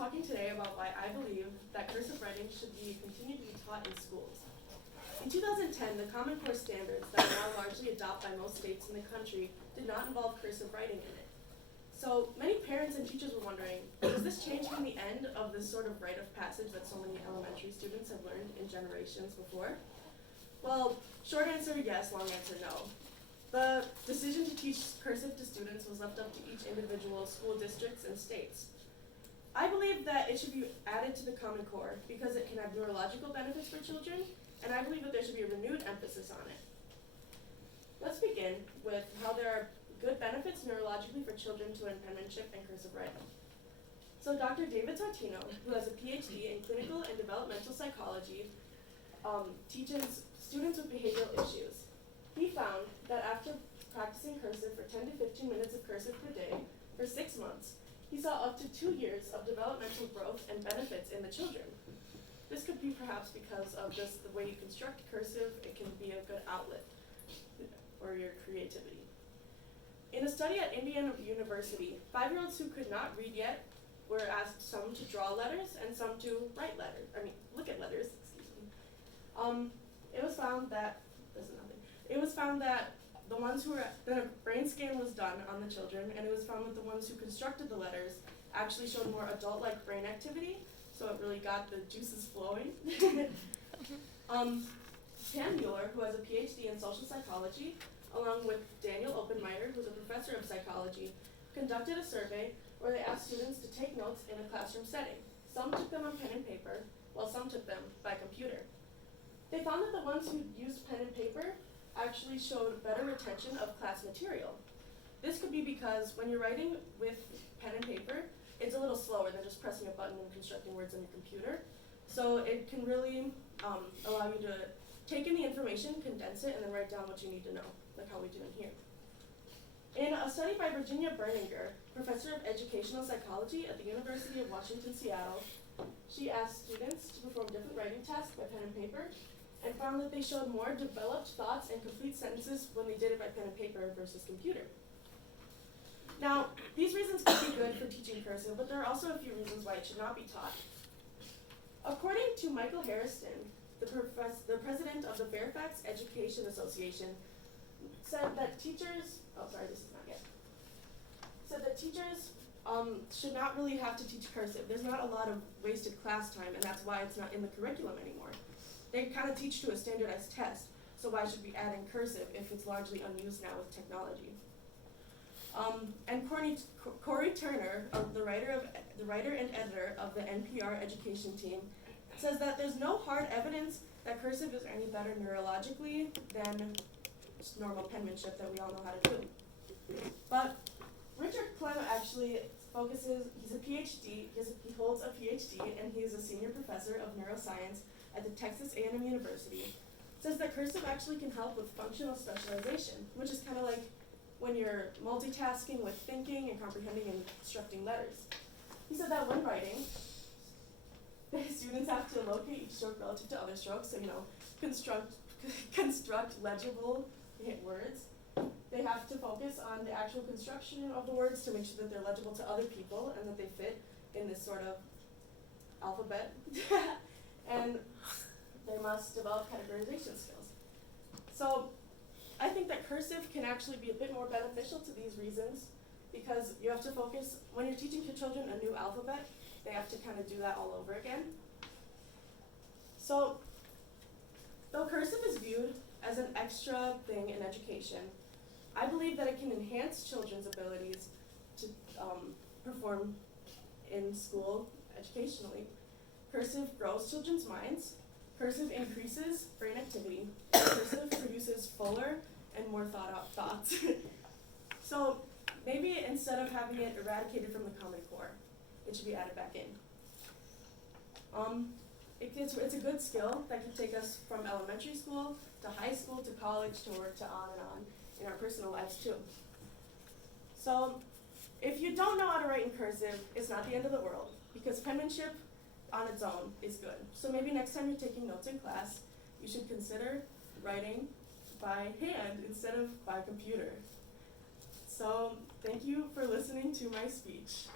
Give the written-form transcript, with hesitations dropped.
talking today about why I believe that cursive writing should continue to be taught in schools. In 2010, the Common Core standards that are now largely adopted by most states in the country did not involve cursive writing in it. So many parents and teachers were wondering, does this change from the end of this sort of rite of passage that so many elementary students have learned in generations before? Well, short answer, yes, long answer, no. The decision to teach cursive to students was left up to each individual school districts and states. I believe that it should be added to the Common Core because it can have neurological benefits for children, and I believe that there should be a renewed emphasis on it. Let's begin with how there are good benefits neurologically for children to learn penmanship and cursive writing. So Dr. David Tartino, who has a PhD in clinical and developmental psychology, teaches students with behavioral issues. He found that after practicing cursive for 10 to 15 minutes of cursive per day for 6 months, he saw up to 2 years of developmental growth and benefits in the children. This could be perhaps because of just the way you construct cursive. It can be a good outlet for your creativity. In a study at Indiana University, 5-year-olds who could not read yet were asked some to draw letters and some to look at letters, excuse me. It was found that the brain scan was done on the children, and it was found that the ones who constructed the letters actually showed more adult-like brain activity, so it really got the juices flowing. Pam Mueller, who has a PhD in social psychology, along with Daniel Oppenmeyer, who's a professor of psychology, conducted a survey where they asked students to take notes in a classroom setting. Some took them on pen and paper, while some took them by computer. They found that the ones who used pen and paper actually showed better retention of class material. This could be because when you're writing with pen and paper, it's a little slower than just pressing a button and constructing words on your computer. So it can really allow you to take in the information, condense it, and then write down what you need to know, like how we do in here. In a study by Virginia Berninger, professor of educational psychology at the University of Washington, Seattle, she asked students to perform different writing tasks by pen and paper, and found that they showed more developed thoughts and complete sentences when they did it by pen and paper versus computer. Now, these reasons could be good for teaching cursive, but there are also a few reasons why it should not be taught. According to Michael Harrison, the president of the Fairfax Education Association, said that teachers should not really have to teach cursive. There's not a lot of wasted class time, and that's why it's not in the curriculum anymore. They kind of teach to a standardized test, so why should we add in cursive if it's largely unused now with technology? And Corey Turner, the writer and editor of the NPR education team, says that there's no hard evidence that cursive is any better neurologically than just normal penmanship that we all know how to do. But Richard Clem actually he's a PhD, he holds a PhD, and he is a senior professor of neuroscience at the Texas A&M University, says that cursive actually can help with functional specialization, which is kind of like when you're multitasking with thinking and comprehending and constructing letters. He said that when writing, the students have to locate each stroke relative to other strokes, so construct legible words. They have to focus on the actual construction of the words to make sure that they're legible to other people and that they fit in this sort of alphabet. And they must develop categorization skills. So I think that cursive can actually be a bit more beneficial to these reasons because you have to focus, when you're teaching your children a new alphabet, they have to kind of do that all over again. So though cursive is viewed as an extra thing in education, I believe that it can enhance children's abilities to perform in school educationally. Cursive grows children's minds. Cursive increases brain activity. Cursive produces fuller and more thought out thoughts. So maybe instead of having it eradicated from the Common Core, it should be added back in. It's a good skill that can take us from elementary school to high school to college to work to on and on in our personal lives too. So if you don't know how to write in cursive, it's not the end of the world because penmanship on its own is good. So maybe next time you're taking notes in class, you should consider writing by hand instead of by computer. So thank you for listening to my speech.